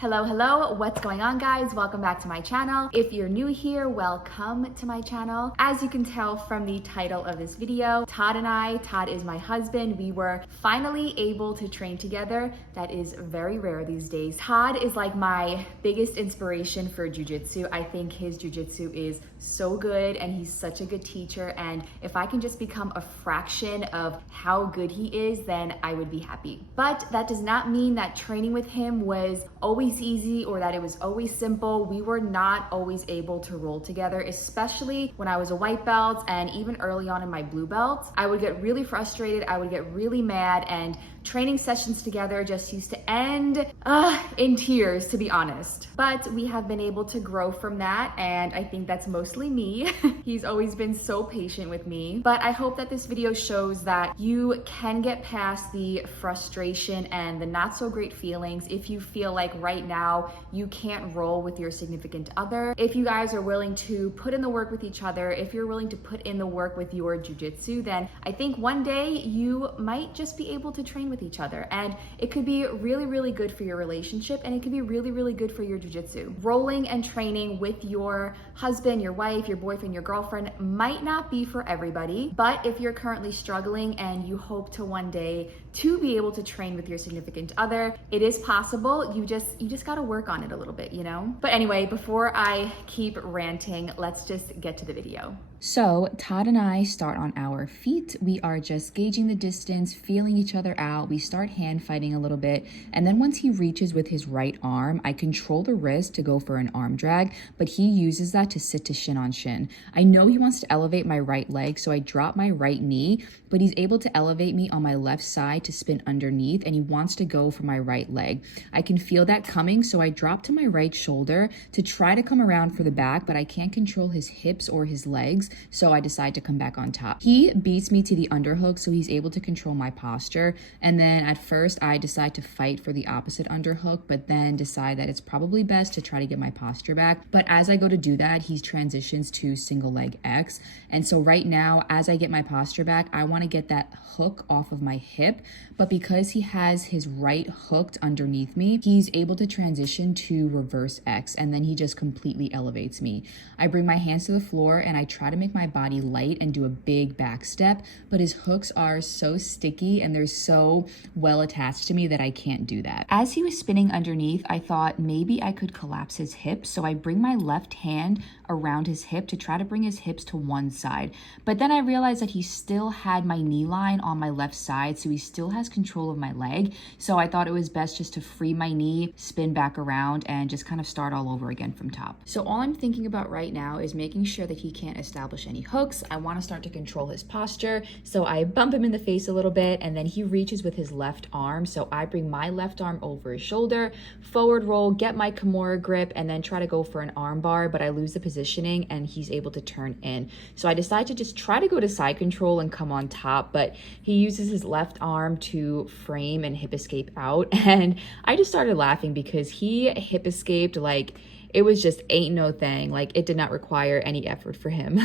Hello, what's going on guys? Welcome back to my channel. If you're new here, welcome to my channel. As you can tell from the title of this video, Todd is my husband. We were finally able to train together. That is very rare these days. Todd is like my biggest inspiration for jujitsu. I think his jujitsu is so good and he's such a good teacher. And if I can just become a fraction of how good he is, then I would be happy. But that does not mean that training with him was always easy or that it was always simple. We were not always able to roll together, especially when I was a white belt and even early on in my blue belt. I would get really frustrated, I would get really mad, and training sessions together just used to end in tears, to be honest. But we have been able to grow from that, and I think that's mostly me. He's always been so patient with me. But I hope that this video shows that you can get past the frustration and the not so great feelings if you feel like right now you can't roll with your significant other. If you guys are willing to put in the work with each other, if you're willing to put in the work with your jujitsu, then I think one day you might just be able to train with each other, and it could be really, really good for your relationship, and it could be really, really good for your jujitsu. Rolling and training with your husband, your wife, your boyfriend, your girlfriend might not be for everybody, but if you're currently struggling and you hope to one day to be able to train with your significant other, it is possible. You just got to work on it a little bit, you know? But anyway, before I keep ranting, let's just get to the video. So Todd and I start on our feet. We are just gauging the distance, feeling each other out. We start hand fighting a little bit. And then once he reaches with his right arm, I control the wrist to go for an arm drag, but he uses that to sit to shin on shin. I know he wants to elevate my right leg, so I drop my right knee, but he's able to elevate me on my left side to spin underneath, and he wants to go for my right leg. I can feel that coming, so I drop to my right shoulder to try to come around for the back, but I can't control his hips or his legs, so I decide to come back on top. He beats me to the underhook, so he's able to control my posture, and then at first I decide to fight for the opposite underhook, but then decide that it's probably best to try to get my posture back. But as I go to do that, he transitions to single leg X, and so right now, as I get my posture back, I want to get that hook off of my hip, but because he has his right hooked underneath me, he's able to transition to reverse X, and then he just completely elevates me. I bring my hands to the floor and I try to make my body light and do a big back step, but his hooks are so sticky and they're so well attached to me that I can't do that. As he was spinning underneath, I thought maybe I could collapse his hips, so I bring my left hand around his hip to try to bring his hips to one side. But then I realized that he still had my knee line on my left side, so he still has control of my leg. So I thought it was best just to free my knee, spin back around, and just kind of start all over again from top. So all I'm thinking about right now is making sure that he can't establish any hooks. I want to start to control his posture, so I bump him in the face a little bit, and then he reaches with his left arm, so I bring my left arm over his shoulder, forward roll, get my Kimura grip, and then try to go for an arm bar, but I lose the positioning and he's able to turn in. So I decide to just try to go to side control and come on top, but he uses his left arm to frame and hip escape out, and I just started laughing because he hip escaped like it was just ain't no thing. Like, it did not require any effort for him.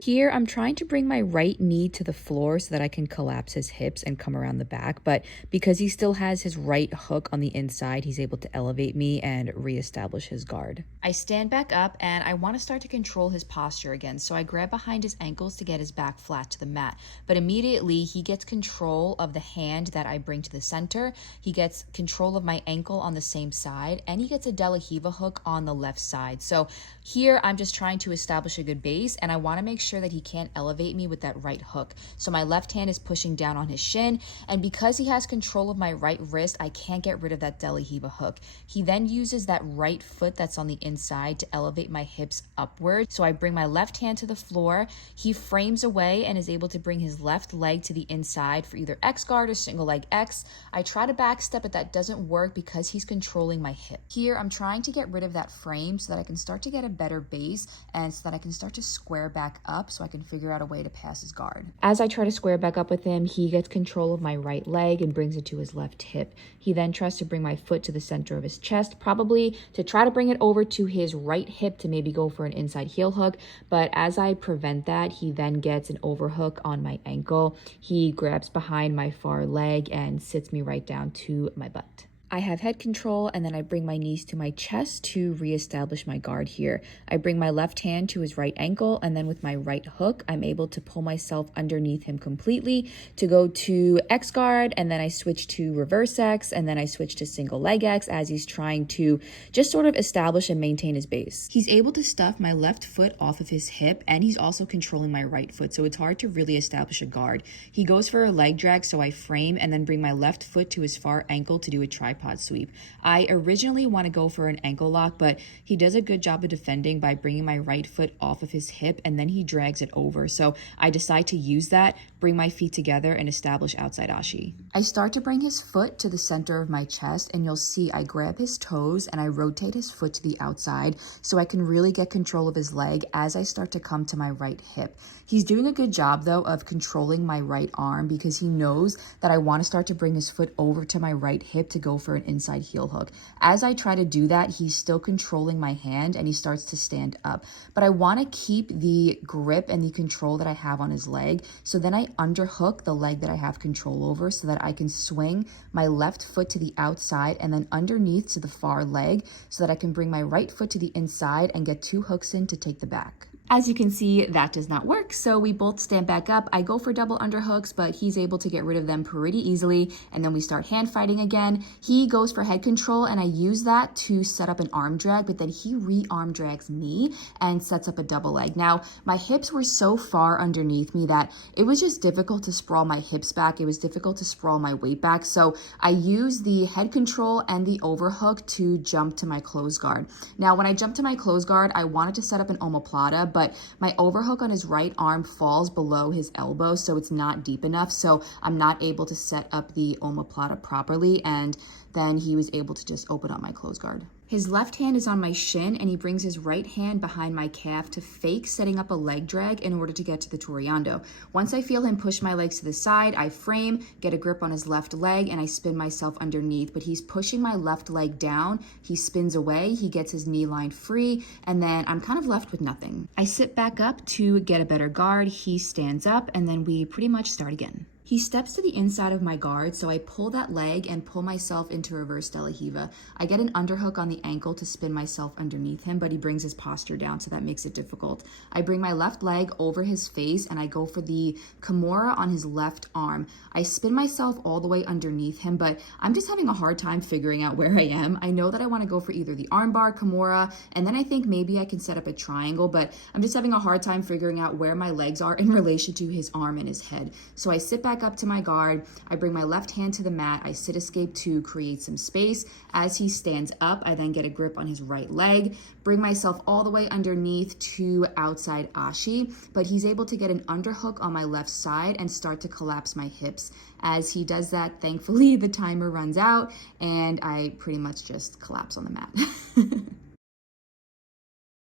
Here, I'm trying to bring my right knee to the floor so that I can collapse his hips and come around the back. But because he still has his right hook on the inside, he's able to elevate me and reestablish his guard. I stand back up and I want to start to control his posture again. So I grab behind his ankles to get his back flat to the mat. But immediately, he gets control of the hand that I bring to the center. He gets control of my ankle on the same side, and he gets a De La Riva hook on the left side. So here I'm just trying to establish a good base, and I want to make sure that he can't elevate me with that right hook. So my left hand is pushing down on his shin, and because he has control of my right wrist, I can't get rid of that De La Riva hook. He then uses that right foot that's on the inside to elevate my hips upward. So I bring my left hand to the floor. He frames away and is able to bring his left leg to the inside for either X guard or single leg X. I try to back step, but that doesn't work because he's controlling my hip. Here I'm trying to get rid of that frame so that I can start to get a better base and so that I can start to square back up so I can figure out a way to pass his guard. As I try to square back up with him, he gets control of my right leg and brings it to his left hip. He then tries to bring my foot to the center of his chest, probably to try to bring it over to his right hip to maybe go for an inside heel hook. But as I prevent that, he then gets an overhook on my ankle. He grabs behind my far leg and sits me right down to my butt. I have head control, and then I bring my knees to my chest to reestablish my guard here. I bring my left hand to his right ankle, and then with my right hook, I'm able to pull myself underneath him completely to go to X guard, and then I switch to reverse X, and then I switch to single leg X as he's trying to just sort of establish and maintain his base. He's able to stuff my left foot off of his hip, and he's also controlling my right foot, so it's hard to really establish a guard. He goes for a leg drag, so I frame and then bring my left foot to his far ankle to do a tripod sweep. I originally want to go for an ankle lock, but he does a good job of defending by bringing my right foot off of his hip, and then he drags it over. So I decide to use that, bring my feet together, and establish outside ashi. I start to bring his foot to the center of my chest, and you'll see I grab his toes and I rotate his foot to the outside so I can really get control of his leg as I start to come to my right hip. He's doing a good job though of controlling my right arm because he knows that I want to start to bring his foot over to my right hip to go for an inside heel hook. As I try to do that, he's still controlling my hand and he starts to stand up. But I want to keep the grip and the control that I have on his leg. So then I underhook the leg that I have control over so that I can swing my left foot to the outside and then underneath to the far leg so that I can bring my right foot to the inside and get 2 hooks in to take the back. As you can see, that does not work, so we both stand back up. I go for double underhooks, but he's able to get rid of them pretty easily, and then we start hand fighting again. He goes for head control, and I use that to set up an arm drag, but then he re-arm drags me and sets up a double leg. Now, my hips were so far underneath me that it was just difficult to sprawl my hips back. It was difficult to sprawl my weight back, so I use the head control and the overhook to jump to my close guard. Now, when I jumped to my close guard, I wanted to set up an omoplata, but my overhook on his right arm falls below his elbow, so it's not deep enough, so I'm not able to set up the omoplata properly, and then he was able to just open up my close guard. His left hand is on my shin, and he brings his right hand behind my calf to fake setting up a leg drag in order to get to the Toreando. Once I feel him push my legs to the side, I frame, get a grip on his left leg, and I spin myself underneath. But he's pushing my left leg down, he spins away, he gets his knee line free, and then I'm kind of left with nothing. I sit back up to get a better guard, he stands up, and then we pretty much start again. He steps to the inside of my guard, so I pull that leg and pull myself into reverse De La Riva. I get an underhook on the ankle to spin myself underneath him, but he brings his posture down, so that makes it difficult. I bring my left leg over his face, and I go for the Kimura on his left arm. I spin myself all the way underneath him, but I'm just having a hard time figuring out where I am. I know that I want to go for either the armbar, Kimura, and then I think maybe I can set up a triangle, but I'm just having a hard time figuring out where my legs are in relation to his arm and his head. So I sit back up to my guard, I bring my left hand to the mat, I sit escape to create some space. As he stands up, I then get a grip on his right leg, bring myself all the way underneath to outside ashi, but he's able to get an underhook on my left side and start to collapse my hips. As he does that, thankfully the timer runs out and I pretty much just collapse on the mat.